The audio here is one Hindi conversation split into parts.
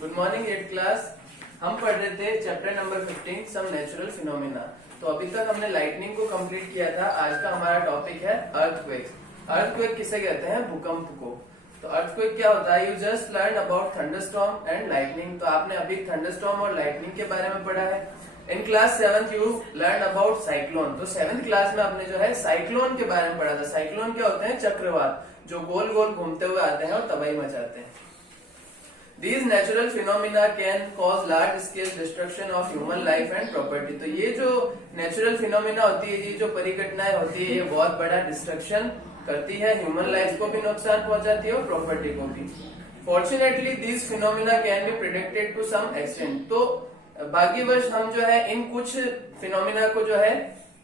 Good morning eight class. हम पढ़ रहे थे chapter number 15 some natural phenomena. तो अभी तक हमने लाइटनिंग को कंप्लीट किया था। आज का हमारा टॉपिक है अर्थक्वेक। अर्थक्वेक किसे कहते हैं? भूकंप को। तो अर्थक्वेक क्या होता है? You just learn about thunderstorm and lightning. तो आपने अभी थंडरस्टॉर्म और लाइटनिंग के बारे में पढ़ा है। In class 7th you learn about cyclone. तो 7th क्लास में आपने जो है साइक्लोन के बारे में पढ़ा था। साइक्लोन क्या होते हैं? चक्रवात, जो गोल गोल घूमते हुए आते हैं और तबाही मचाते हैं। These natural phenomena can cause large scale destruction of human life and property। तो ये जो नेचुरल फिनोमिना होती है, ये जो परिघटनाएं होती है, ये बहुत बड़ा डिस्ट्रक्शन करती है, ह्यूमन लाइफ को भी नुकसान पहुंचाती है और प्रॉपर्टी को भी। Fortunately these phenomena can be predicted to some extent। तो भाग्यवश हम जो है इन कुछ फिनोमिना को जो है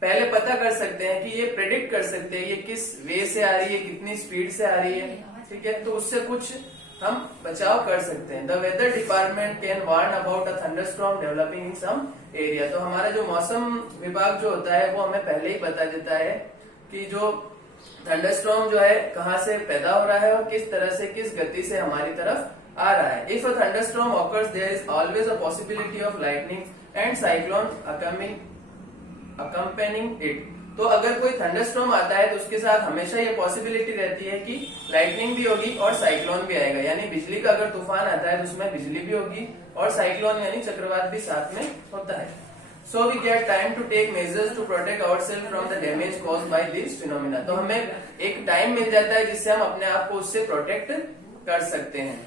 पहले पता कर सकते हैं कि ये प्रेडिक्ट कर सकते हैं ये किस वे से आ रही है, कितनी स्पीड से आ रही है। ठीक है, तो उससे कुछ हम बचाव कर सकते हैं। The weather department can warn about a thunderstorm developing in some area. तो हमारा जो मौसम विभाग जो होता है वो हमें पहले ही बता देता है कि जो थंडरस्टॉर्म जो है कहाँ से पैदा हो रहा है और किस तरह से, किस गति से हमारी तरफ आ रहा है। If a thunderstorm occurs there is always a possibility of lightning and cyclone accompanying it. तो अगर कोई थंडरस्टॉर्म आता है तो उसके साथ हमेशा ये पॉसिबिलिटी रहती है कि लाइटनिंग भी होगी और साइक्लोन भी आएगा। यानी बिजली का अगर तूफान आता है तो उसमें बिजली भी होगी और साइक्लोन यानी चक्रवात भी साथ में होता है। So we get time to take measures to protect ourselves from the damage caused by this phenomena. तो हमें एक टाइम मिल जाता है जिससे हम अपने आप को उससे प्रोटेक्ट कर सकते हैं।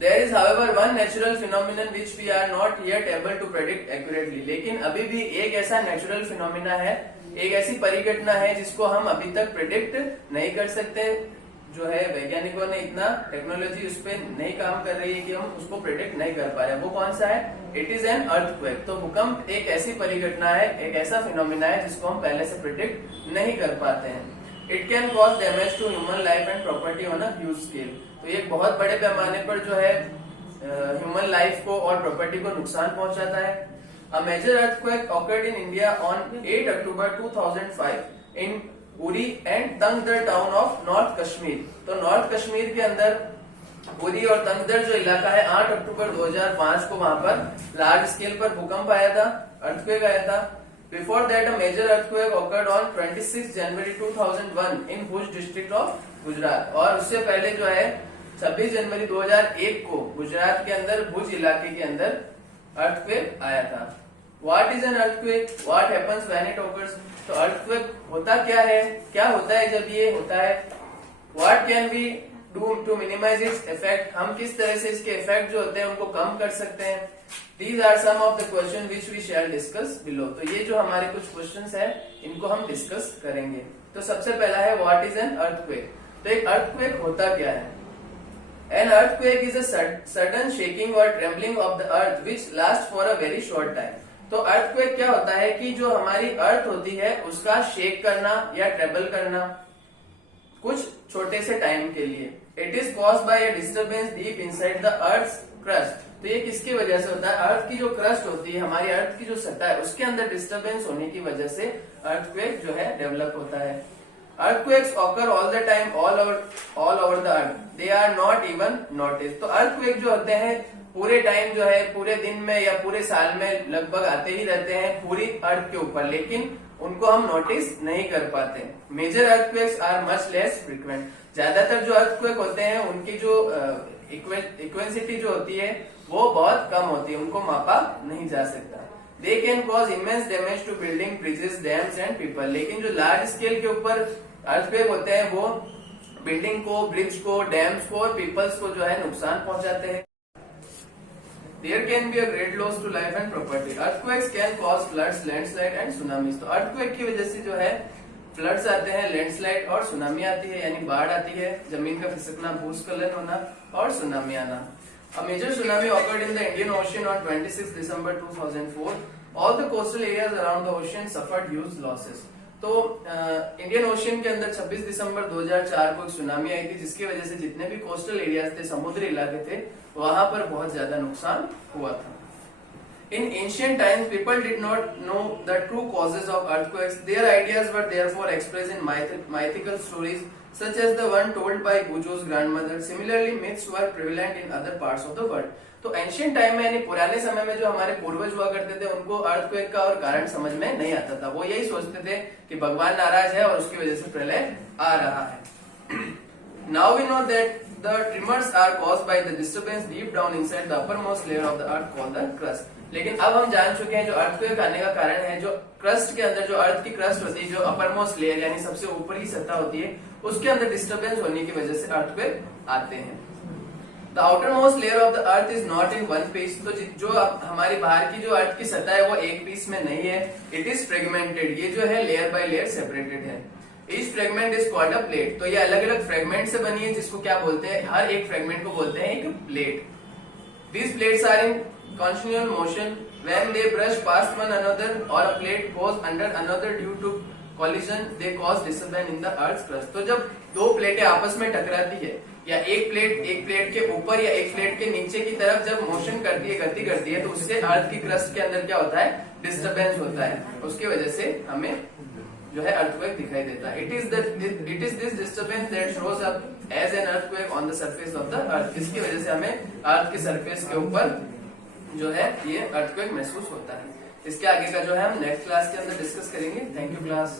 There is however one natural phenomenon which we are not yet able to predict accurately। लेकिन अभी भी एक ऐसा नेचुरल फिनोमिना है, एक ऐसी परिघटना है जिसको हम अभी तक प्रिडिक्ट नहीं कर सकते। जो है वैज्ञानिकों ने इतना टेक्नोलॉजी उस पर नहीं काम कर रही है कि हम उसको प्रिडिक्ट नहीं कर पा रहे। वो कौन सा है? It is an earthquake. तो भूकंप एक ऐसी परिघटना है, एक ऐसा फिनोमिना है जिसको हम पहले से प्रिडिक्ट नहीं कर पाते हैं। It can cause damage to human life and property on a huge scale. तो ये बहुत बड़े पैमाने पर जो है ह्यूमन लाइफ को और प्रॉपर्टी को नुकसान पहुंचाता है। A major earthquake occurred in India on 8 October 2005 in Uri and Tangdhar town of north Kashmir. तो नॉर्थ कश्मीर के अंदर उरी और तंगदर जो इलाका है, 8 अक्टूबर 2005 को वहां पर लार्ज स्केल पर भूकंप आया था, अर्थक्वेक आया था। Before that a major earthquake occurred on 26 January 2001 in Bhuj district of Gujarat. और उससे पहले जो है 26 जनवरी 2001 को गुजरात के अंदर भुज इलाके के अंदर अर्थक्वेक आया था। What is an earthquake? What happens when it occurs? तो अर्थक्वेक होता क्या है, क्या होता है जब ये होता है? What can we do to minimize its effect? हम किस तरह से इसके इफेक्ट जो होते हैं उनको कम कर सकते हैं? These are some of the questions which we shall discuss below। तो ये जो हमारे कुछ क्वेश्चंस हैं इनको हम डिस्कस करेंगे। तो सबसे पहला है What is an earthquake? तो एक अर्थक्वेक होता क्या है? An earthquake is a sudden shaking or trembling of the earth which lasts for a very short time। तो अर्थक्वेक क्या होता है कि जो हमारी अर्थ होती है उसका शेक करना या ट्रेबल करना कुछ छोटे से टाइम के लिए। It is caused by a disturbance deep inside the earth's crust. तो ये किसकी वजह से होता है? अर्थ की जो क्रस्ट होती है, हमारी अर्थ की जो सतह है, उसके अंदर डिस्टर्बेंस होने की वजह से अर्थक्वेक जो है डेवलप होता है। Earthquakes occur all the time all over the earth। They are not even noticed। तो अर्थक्वेक जो होते हैं पूरे टाइम जो है, पूरे दिन में या पूरे साल में लगभग आते ही रहते हैं पूरी अर्थ के ऊपर, लेकिन उनको हम नोटिस नहीं कर पाते। Major earthquakes are much less frequent. ज्यादातर जो अर्थक्वेक होते हैं उनकी जो इक्वेंसिटी जो होती है वो बहुत कम होती है, उनको मापा नहीं जा सकता। They can cause immense damage to building, bridges, dams and people। लेकिन जो लार्ज स्केल के ऊपर अर्थक्वेक होते हैं वो बिल्डिंग को, ब्रिज को, डैम्स को और पीपल्स को जो है नुकसान पहुंचाते हैं। There can be a great loss to life and property। Earthquakes can cause floods, landslide and tsunamis। तो अर्थक्वेक की वजह से जो है फ्लड्स आते हैं, लैंडस्लाइड और सुनामी आती है, यानी बाढ़ आती है, जमीन का खिसकना, भूस्खलन होना और सुनामी आना। A major tsunami occurred in the Indian Ocean on 26 December 2004। All the coastal areas around the ocean suffered huge losses। तो इंडियन ओशियन के अंदर 26 दिसंबर 2004 को एक सुनामी आई थी जिसकी वजह से जितने भी कोस्टल एरियाज थे, समुद्री इलाके थे, वहां पर बहुत ज्यादा नुकसान हुआ था। In ancient times, people did not know the true causes of earthquakes. Their ideas were therefore expressed in mythical stories such as the one told by Gujo's grandmother. Similarly, myths were prevalent in other parts of the world. तो एंशियंट टाइम में यानी पुराने समय में जो हमारे पूर्वज हुआ करते थे उनको अर्थक्वेक का और कारण समझ में नहीं आता था। वो यही सोचते थे कि भगवान नाराज है और उसकी वजह से प्रलय आ रहा है। Now we know that the tremors are caused by the disturbance deep down inside the uppermost layer of the earth called the crust. लेकिन अब हम जान चुके हैं जो अर्थक्वेक आने का कारण है जो क्रस्ट के अंदर, जो अर्थ की क्रस्ट होती है, जो अपरमोस्ट लेयर यानी सबसे ऊपर की सतह होती है, उसके अंदर डिस्टर्बेंस होने की वजह से अर्थक्वेक आते हैं। The outermost layer of the earth is not in one piece. तो जो हमारी बाहर की जो अर्थ की सतह है वो एक पीस में नहीं है। It is fragmented. ये जो है लेयर बाय लेयर सेपरेटेड है। Each fragment is called a plate. तो ये अलग अलग फ्रेगमेंट से बनी है जिसको क्या बोलते हैं, हर एक फ्रेगमेंट को बोलते हैं एक plate. These plates are in continual motion. When they brush past one another or a plate goes under another due to collision, they cause disturbance in the earth's crust. तो जब दो प्लेटें आपस में टकराती है या एक प्लेट के ऊपर या एक प्लेट के नीचे की तरफ जब मोशन करती है, गति करती है, तो उससे अर्थ की क्रस्ट के अंदर क्या होता है, डिस्टर्बेंस होता है। उसकी वजह से हमें जो है अर्थक्वेक दिखाई देता है। It is this disturbance that shows up as an earthquake on the surface of the earth. इसकी वजह से हमें अर्थ के सरफेस के ऊपर जो है ये अर्थक्वेक महसूस होता है। इसके आगे का जो है हम नेक्स्ट क्लास के अंदर डिस्कस करेंगे। Thank you class.